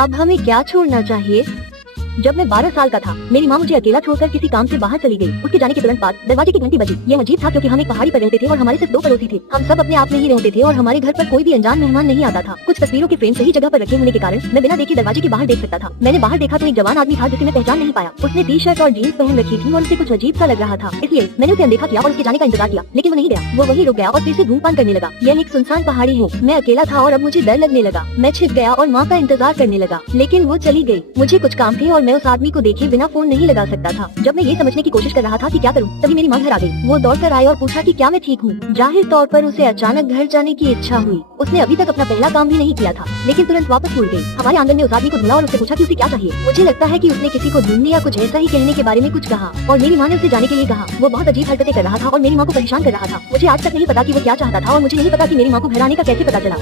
अब हमें क्या छोड़ना चाहिए? जब मैं 12 साल का था, मेरी माँ मुझे अकेला छोड़कर किसी काम से बाहर चली गई। उसके जाने के तुरंत बाद दरवाजे की घंटी बजी। यह अजीब था क्योंकि हम एक पहाड़ी पर रहते थे और हमारे सिर्फ 2 पड़ोसी थे। हम सब अपने आप में ही रहते थे और हमारे घर पर कोई भी अनजान मेहमान नहीं आता था। कुछ तस्वीरों के फ्रेम सही जगह पर रखे होने के कारण मैं बिना देखे दरवाजे के बाहर देख सकता था। मैंने बाहर देखा तो एक जवान आदमी था जिसे मैं पहचान नहीं पाया। उसने टी शर्ट और जीन्स पहन रखी थी और उसे कुछ अजीब सा लग रहा था, इसलिए मैंने उसे अनदेखा किया और उसके जाने का इंतजार किया, लेकिन वो नहीं गया। वो वहीं रुक गया और फिर से धूम्रपान करने लगा। यह एक सुनसान पहाड़ी है। मैं अकेला था और अब मुझे डर लगने लगा। मैं छिप गया और माँ का इंतजार करने लगा, लेकिन वो चली गई। मुझे कुछ काम थे और मैं उस आदमी को देखे बिना फोन नहीं लगा सकता था। जब मैं ये समझने की कोशिश कर रहा था कि क्या करूं, तभी मेरी माँ घर आ गई। वो दौड़कर आई और पूछा कि क्या मैं ठीक हूँ। जाहिर तौर पर उसे अचानक घर जाने की इच्छा हुई। उसने अभी तक अपना पहला काम भी नहीं किया था, लेकिन तुरंत वापस मुड़ गई। हमारे आंगन में उस आदमी को ढूंढा और उससे पूछा कि उसे क्या चाहिए। मुझे लगता है कि उसने किसी को ढूंढने या कुछ ऐसा ही कहने के बारे में कुछ कहा और मेरी माँ ने उसे जाने के लिए कहा। वो बहुत अजीब हरकतें कर रहा था और मेरी माँ को परेशान कर रहा था। मुझे आज तक नहीं पता कि वो क्या चाहता था और मुझे नहीं पता कि मेरी माँ को घर आने का कैसे पता चला।